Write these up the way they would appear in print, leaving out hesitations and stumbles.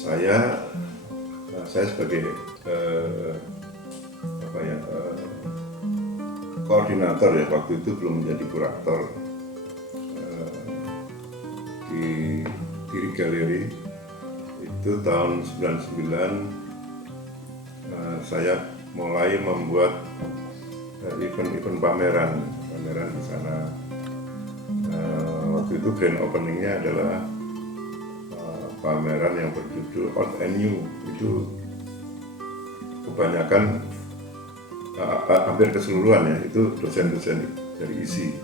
saya sebagai koordinator ya, waktu itu belum menjadi kurator di Diri Galeri. Itu tahun 99 saya mulai membuat event-event pameran di sana. Waktu itu grand openingnya adalah pameran yang berjudul Old and New. Itu kebanyakan hampir keseluruhan ya, itu dosen-dosen dari ISI,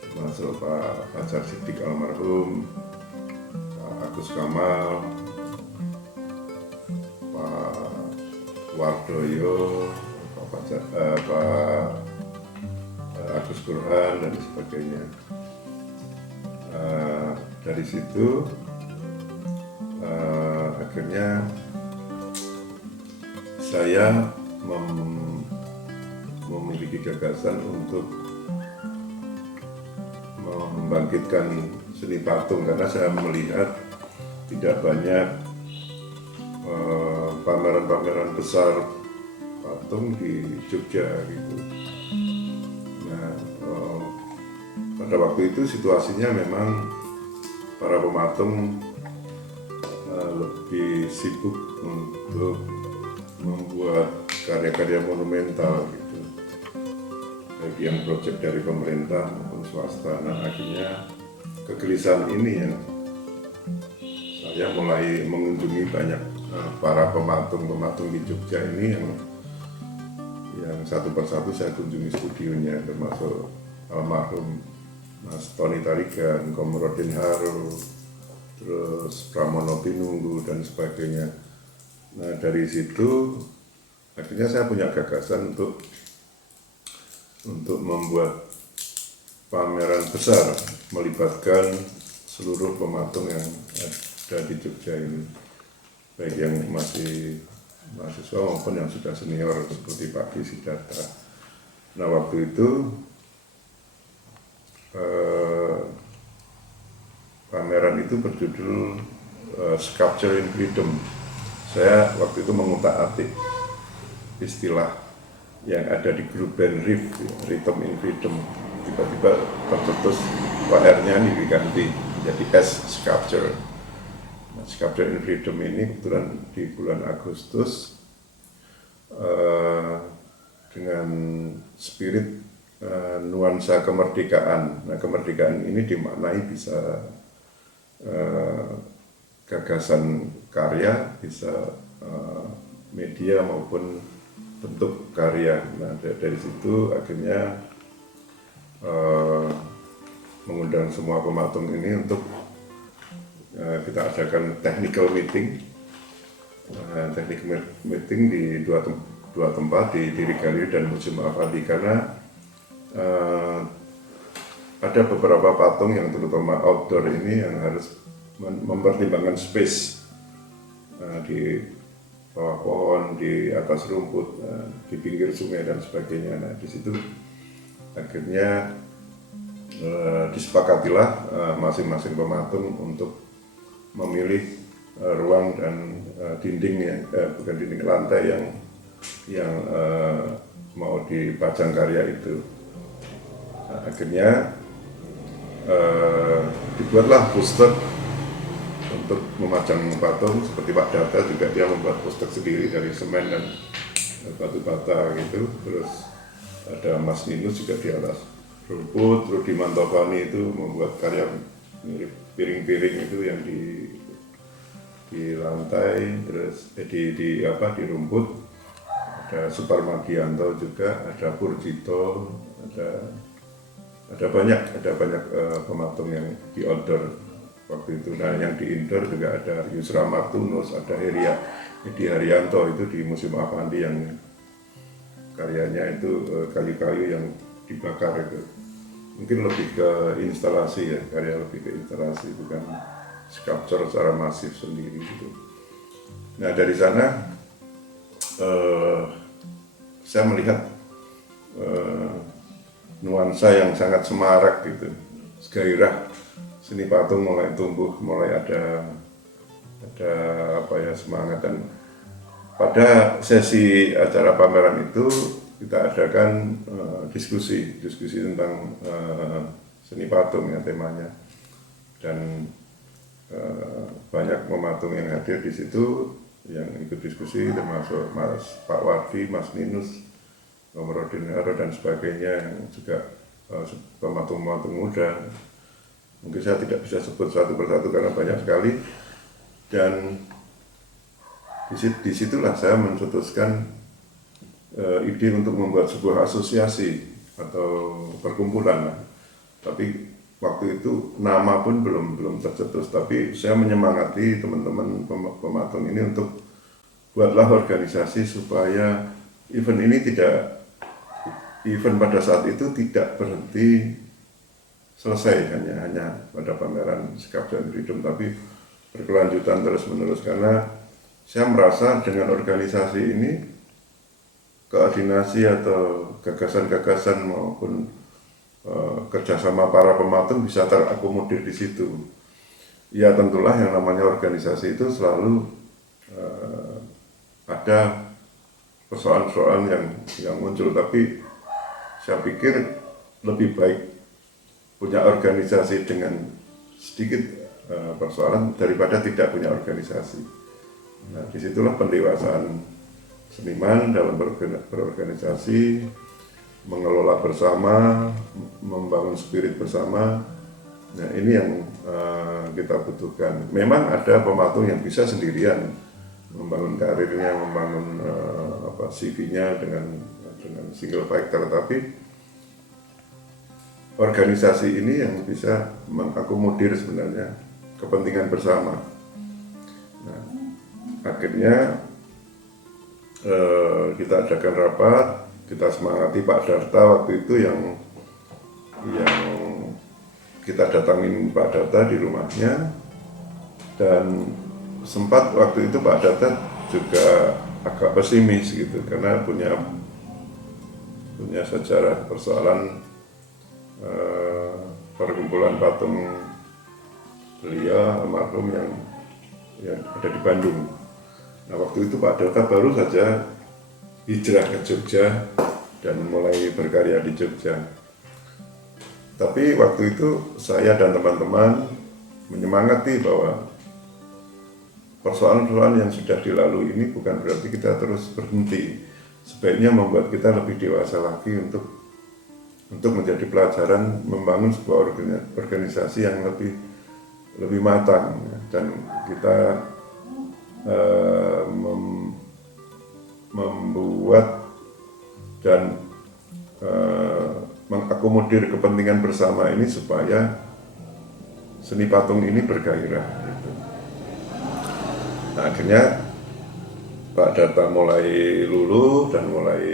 termasuk Pak Fajar Siddiq almarhum, Pak Agus Kamal, Pak Wardoyo, Pak Agus Burhan dan sebagainya. Dari situ akhirnya saya memiliki gagasan untuk membangkitkan seni patung, karena saya melihat tidak banyak pameran-pameran besar patung di Jogja gitu. Nah, pada waktu itu situasinya memang para pematung lebih sibuk untuk membuat karya-karya monumental gitu, baik yang proyek dari pemerintah maupun swasta. Nah, akhirnya kegelisahan ini ya, saya mulai mengunjungi banyak para pematung di Jogja ini yang satu persatu saya kunjungi studionya, termasuk almarhum Mas Tony Tarigan, Komrodin Haru, terus Pramono Pinunggu dan sebagainya. Nah, dari situ akhirnya saya punya gagasan untuk membuat pameran besar melibatkan seluruh pematung yang ada di Jogja ini, baik yang masih mahasiswa maupun yang sudah senior seperti Pak Siddhartha. Nah, waktu itu pameran itu berjudul Sculpture in Freedom. Saya waktu itu mengutak-atik istilah yang ada di grup band Riff, Rhythm in Freedom. Tiba-tiba tercetus R-nya ini diganti menjadi S, Sculpture. Nah, Sculpture in Freedom ini kebetulan di bulan Agustus dengan spirit nuansa kemerdekaan. Nah, kemerdekaan ini dimaknai bisa gagasan karya, bisa media maupun bentuk karya. Nah, dari situ akhirnya mengundang semua pematung ini untuk kita adakan technical meeting. Technical meeting di dua tempat, di Diri Galeri dan Museum Affandi, karena ada beberapa patung yang terutama outdoor ini yang harus mempertimbangkan space, di bawah pohon, di atas rumput, di pinggir sungai dan sebagainya. Nah, di situ akhirnya disepakatilah masing-masing pematung untuk memilih ruang dan dinding bukan dinding, lantai yang mau dipajang karya itu. Nah, akhirnya dibuatlah poster untuk memajang patung. Seperti Pak Data juga, dia membuat poster sendiri dari semen dan batu bata gitu. Terus ada Mas Ninus juga di atas rumput. Terus di Mantovani itu membuat karya mirip piring-piring itu yang di lantai. Terus di rumput ada Suparmagianto juga, ada Purjito, ada banyak pematung yang di outdoor waktu itu. Nah, yang di indoor juga ada Yusra Martunus, ada Edi Haryanto itu di Museum Affandi yang karyanya itu kayu-kayu yang dibakar itu. Mungkin lebih ke instalasi ya, karya lebih ke instalasi, bukan sculpture secara masif sendiri gitu. Nah, dari sana saya melihat nuansa yang sangat semarak gitu, gairah seni patung mulai tumbuh, mulai ada semangat. Dan pada sesi acara pameran itu kita adakan diskusi tentang seni patung ya temanya, dan banyak pematung yang hadir di situ yang ikut diskusi, termasuk Pak Wardi, Mas Ninus, Komarudin Haro dan sebagainya, yang juga pematung-pematung muda. Mungkin saya tidak bisa sebut satu persatu karena banyak sekali. Dan disitulah saya mencetuskan ide untuk membuat sebuah asosiasi atau perkumpulan. Tapi waktu itu nama pun belum tercetus, tapi saya menyemangati teman-teman pematung ini untuk buatlah organisasi supaya event pada saat itu tidak berhenti selesai hanya pada pameran Sekap dan Freedom, tapi berkelanjutan terus-menerus. Karena saya merasa dengan organisasi ini koordinasi atau gagasan-gagasan maupun kerjasama para pematung bisa terakomodir di situ. Ya tentulah yang namanya organisasi itu selalu ada persoalan-persoalan yang muncul, tapi saya pikir lebih baik punya organisasi dengan sedikit persoalan daripada tidak punya organisasi. Nah, disitulah pendewasaan seniman dalam berorganisasi, mengelola bersama, membangun spirit bersama. Nah, ini yang kita butuhkan. Memang ada pematung yang bisa sendirian membangun karirnya, membangun CV-nya dengan single factor, tapi organisasi ini yang bisa mengakomodir sebenarnya kepentingan bersama. Nah, akhirnya kita adakan rapat, kita semangati Pak Darta waktu itu yang kita datangin Pak Darta di rumahnya, dan sempat waktu itu Pak Darta juga agak pesimis gitu karena punya sejarah persoalan perkumpulan patung beliau almarhum yang ada di Bandung. Nah, waktu itu Pak Darta baru saja hijrah ke Jogja dan mulai berkarya di Jogja. Tapi waktu itu saya dan teman-teman menyemangati bahwa persoalan-persoalan yang sudah dilalui ini bukan berarti kita terus berhenti. Sebaiknya membuat kita lebih dewasa lagi untuk menjadi pelajaran membangun sebuah organisasi yang lebih matang, dan kita membuat dan mengakomodir kepentingan bersama ini supaya seni patung ini bergairah gitu. Nah, akhirnya Pak Darta mulai luluh dan mulai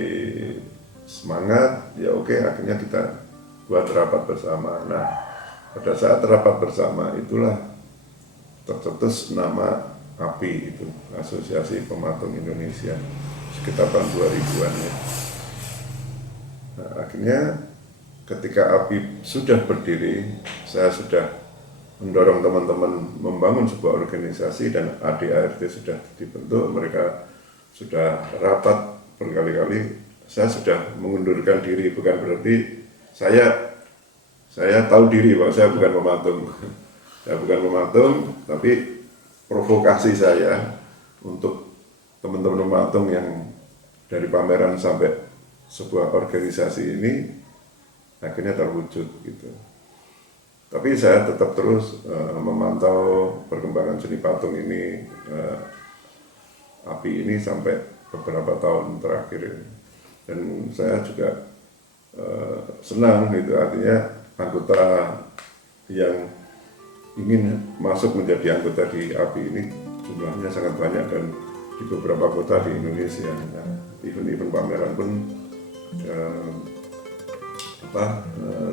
semangat, ya oke, akhirnya kita buat rapat bersama. Nah, pada saat rapat bersama itulah tercetus nama API, itu Asosiasi Pematung Indonesia, sekitar tahun 2000-an ya. Nah, akhirnya ketika API sudah berdiri, saya sudah mendorong teman-teman membangun sebuah organisasi dan ADART sudah dibentuk, mereka sudah rapat berkali-kali. Saya sudah mengundurkan diri, bukan berarti saya tahu diri bahwa saya bukan pematung. Saya bukan pematung, tapi provokasi saya untuk teman-teman pematung yang dari pameran sampai sebuah organisasi ini akhirnya terwujud gitu. Tapi saya tetap terus memantau perkembangan seni patung ini, API ini sampai beberapa tahun terakhir. Dan saya juga senang gitu, artinya anggota yang ingin masuk menjadi anggota di API ini jumlahnya sangat banyak dan di beberapa kota di Indonesia. Nah, event-event pameran pun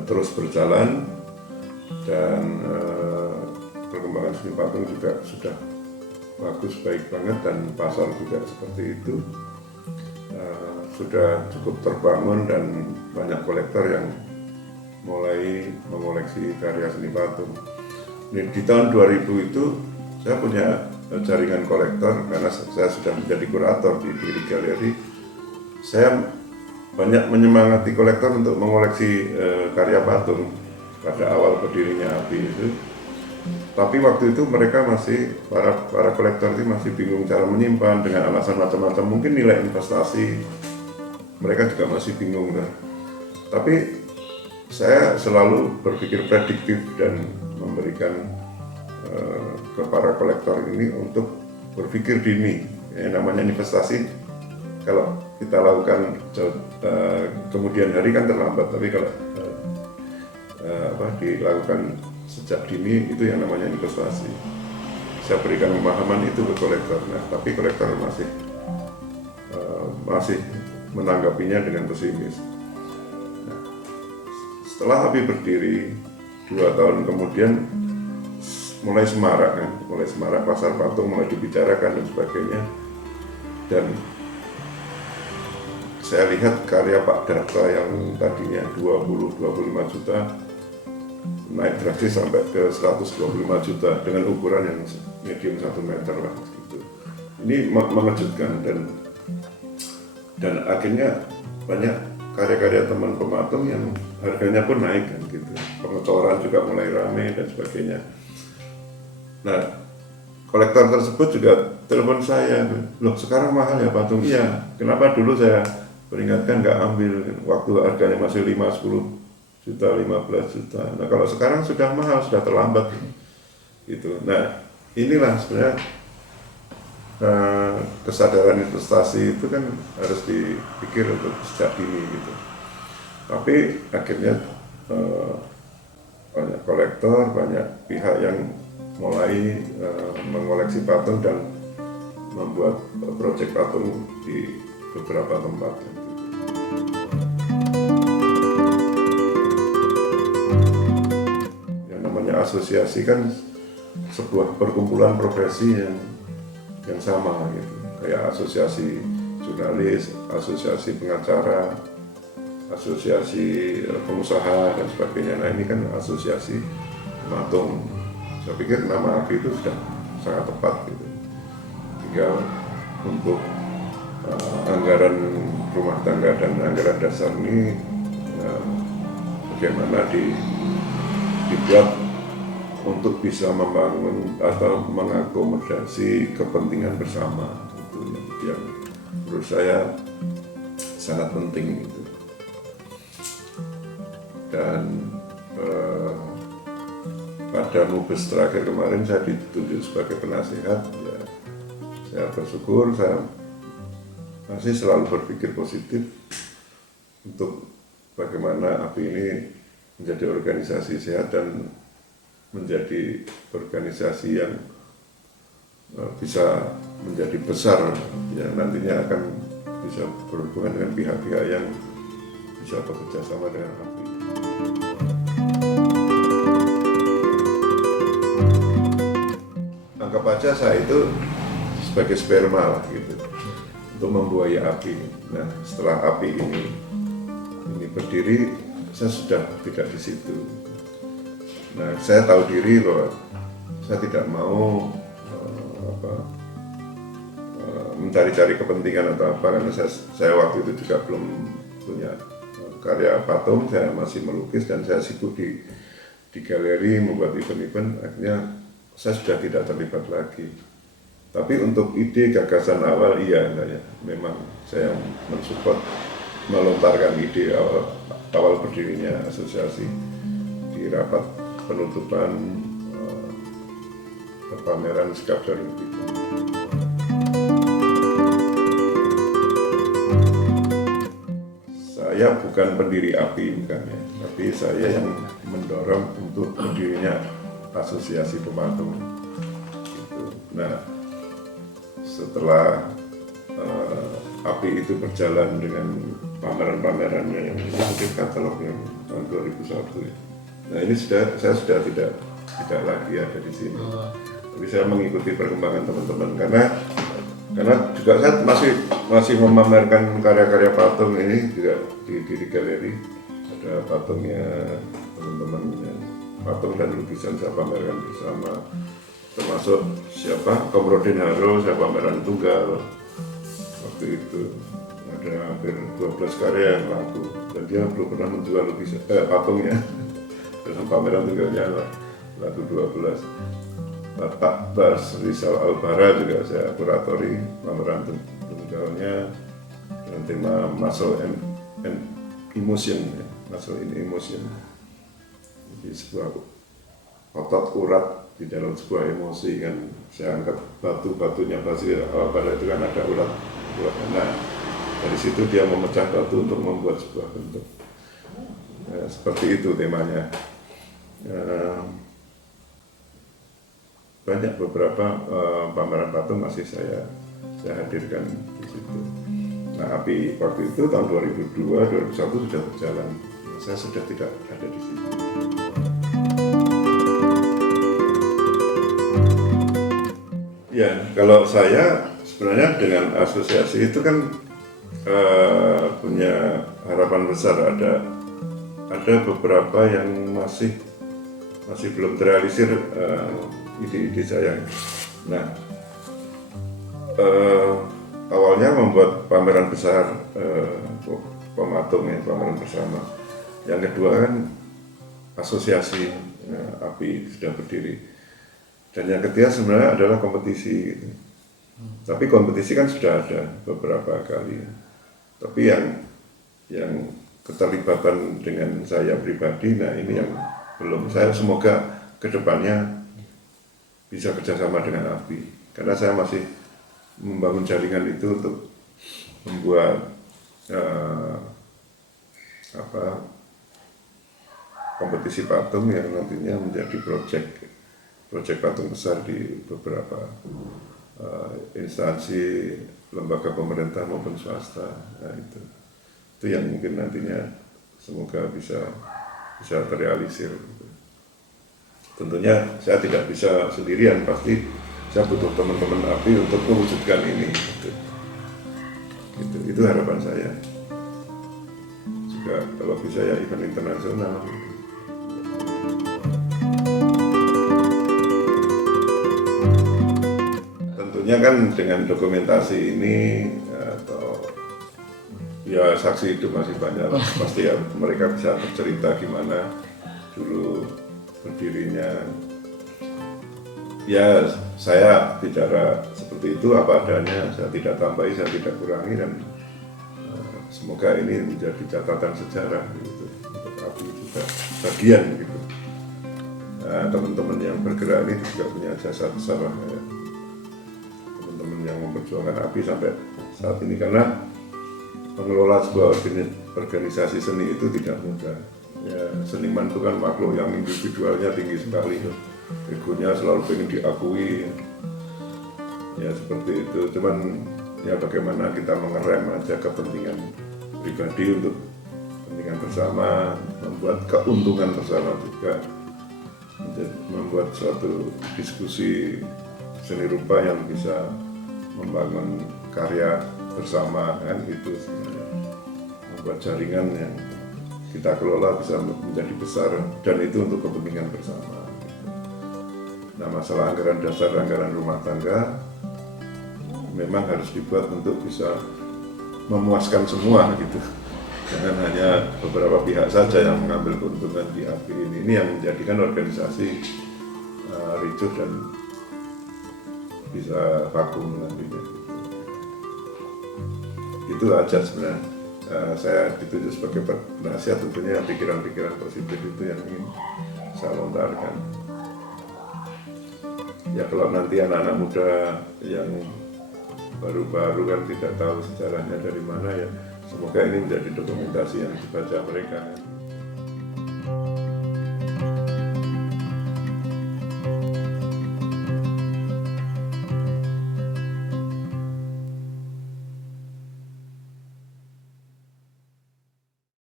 terus berjalan, dan perkembangan seni patung juga sudah bagus, baik banget, dan pasar juga seperti itu sudah cukup terbangun, dan banyak kolektor yang mulai mengoleksi karya seni patung. Di tahun 2000 itu saya punya jaringan kolektor, karena saya sudah menjadi kurator di galeri. Saya banyak menyemangati kolektor untuk mengoleksi karya patung pada awal berdirinya API itu. Tapi waktu itu mereka masih, para kolektor itu masih bingung cara menyimpan dengan alasan macam-macam, mungkin nilai investasi mereka juga masih bingung kan. Tapi saya selalu berpikir prediktif dan memberikan ke para kolektor ini untuk berpikir dini. Namanya investasi, kalau kita lakukan kemudian hari kan terlambat, tapi kalau dilakukan sejak dini itu yang namanya investasi. Saya berikan pemahaman itu ke kolektor. Nah, tapi kolektor masih menanggapinya dengan pesimis. Nah, setelah API berdiri 2 tahun kemudian mulai semarak kan, pasar patung mulai dibicarakan dan sebagainya. Dan saya lihat karya Pak Darta yang tadinya 20-25 juta naik drastis sampai ke 125 juta dengan ukuran yang medium 1 meter lah gitu. Ini mengejutkan dan akhirnya banyak karya-karya teman pematung yang harganya pun naik kan gitu. Pengecoran juga mulai ramai dan sebagainya. Nah, kolektor tersebut juga telepon saya, loh sekarang mahal ya patung? Iya, kenapa dulu saya peringatkan nggak ambil waktu harganya masih 5-10 juta, 15 juta. Nah kalau sekarang sudah mahal, sudah terlambat gitu. Nah inilah sebenarnya kesadaran investasi itu kan harus dipikir untuk sejak dini gitu. Tapi akhirnya banyak kolektor, banyak pihak yang mulai mengoleksi patung dan membuat proyek patung di beberapa tempat. Yang namanya asosiasi kan sebuah perkumpulan profesi yang sama gitu, kayak asosiasi jurnalis, asosiasi pengacara, asosiasi pengusaha dan sebagainya. Nah ini kan asosiasi patung. Saya pikir nama API itu sudah sangat tepat gitu. Tinggal untuk anggaran rumah tangga dan anggaran dasar ini bagaimana dibuat untuk bisa membangun atau mengakomodasi kepentingan bersama, itu yang menurut saya sangat penting itu. Dan pada Mubes terakhir kemarin saya ditunjuk sebagai penasihat, ya, saya bersyukur, saya masih selalu berpikir positif untuk bagaimana API ini menjadi organisasi sehat dan menjadi organisasi yang bisa menjadi besar, yang nantinya akan bisa berhubungan dengan pihak-pihak yang bisa bekerja sama dengan API. Anggap aja saya itu sebagai sperma lah gitu, untuk membuaya API. Nah setelah API ini berdiri, saya sudah tidak di situ. Nah saya tahu diri bahwa saya tidak mau mencari-cari kepentingan atau apa, karena saya waktu itu juga belum punya karya patung, saya masih melukis dan saya sibuk di galeri membuat event-event. Akhirnya saya sudah tidak terlibat lagi. Tapi untuk ide gagasan awal iya, memang saya mensupport melontarkan ide awal berdirinya asosiasi di rapat penutupan pameran Sculpture itu. Saya bukan pendiri API, bukan ya, tapi saya yang mendorong untuk berdirinya asosiasi pematung. Gitu. Nah, setelah API itu berjalan dengan pameran-pamerannya yang mungkin katalog yang tahun 2001 ya. Nah ini saya sudah tidak lagi ada di sini. Tapi saya mengikuti perkembangan teman-teman karena juga saya masih memamerkan karya-karya patung ini juga di galeri. Ada patungnya teman-teman, patung dan lukisan saya pamerkan bersama. termasuk siapa Komrodin Haro, siapa Pameran Tunggal waktu itu ada hampir 12 karya yang laku dan dia belum pernah menjual lukisan patungnya dalam pameran tunggalnya laku 12. Pak Bas Rizal Albara juga saya kuratori pameran tunggalnya dengan tema Muscle and Emotion, Muscle in Emotion. Jadi sebuah otot urat di dalam sebuah emosi kan. Saya angkat batunya Basil Albara itu kan ada uratnya. Nah, dari situ dia memecah batu untuk membuat sebuah bentuk. Seperti itu temanya. Banyak beberapa pameran patung masih saya hadirkan di situ. Nah, API waktu itu tahun 2002, 2001 sudah berjalan. Saya sudah tidak ada di situ. Ya, kalau saya sebenarnya dengan asosiasi itu kan punya harapan besar. Ada beberapa yang masih belum terrealisir ide-ide saya. Nah, awalnya membuat pameran besar pematung ya, pameran bersama. Yang kedua kan asosiasi API sudah berdiri. Dan yang ketiga sebenarnya adalah kompetisi gitu. Tapi kompetisi kan sudah ada beberapa kali. Tapi yang keterlibatan dengan saya pribadi, nah ini yang belum. Saya semoga kedepannya bisa kerjasama dengan API. Karena saya masih membangun jaringan itu untuk membuat kompetisi patung yang nantinya menjadi proyek patung besar di beberapa instansi, lembaga pemerintah maupun swasta. Nah, itu yang mungkin nantinya semoga bisa terrealisir. Tentunya saya tidak bisa sendirian, pasti saya butuh teman-teman API untuk mewujudkan ini. Itu harapan saya. Juga kalau bisa ya event internasional. Tentunya kan dengan dokumentasi ini atau ya saksi hidup masih banyak, pasti ya mereka bisa bercerita gimana dulu berdirinya. Ya saya bicara seperti itu apa adanya, saya tidak tambahi, saya tidak kurangi, dan semoga ini menjadi catatan sejarah gitu, untuk API juga bagian gitu. Nah, teman-teman yang bergerak ini juga punya jasa besar ya. Teman-teman yang memperjuangkan API sampai saat ini, karena mengelola sebuah organisasi seni itu tidak mudah. Ya, seniman itu kan makhluk yang individualnya tinggi sekali, egonya selalu ingin diakui. Ya seperti itu. Cuman ya bagaimana kita mengerem aja kepentingan pribadi untuk kepentingan bersama, membuat keuntungan bersama juga, membuat suatu diskusi seni rupa yang bisa membangun karya bersama, kan itu sebenarnya membuat jaringan yang kita kelola bisa menjadi besar, dan itu untuk kepentingan bersama. Nah, masalah anggaran dasar, anggaran rumah tangga memang harus dibuat untuk bisa memuaskan semua gitu. Jangan hanya beberapa pihak saja yang mengambil keuntungan di API ini. Ini yang menjadikan organisasi ricuh dan bisa vakum nantinya. Itu aja sebenarnya. Saya ditunjuk sebagai penasihat, tentunya pikiran-pikiran positif itu yang ingin saya lontarkan. Ya kalau nanti anak-anak muda yang baru-baru kan tidak tahu sejarahnya dari mana, ya semoga ini menjadi dokumentasi yang dibaca mereka.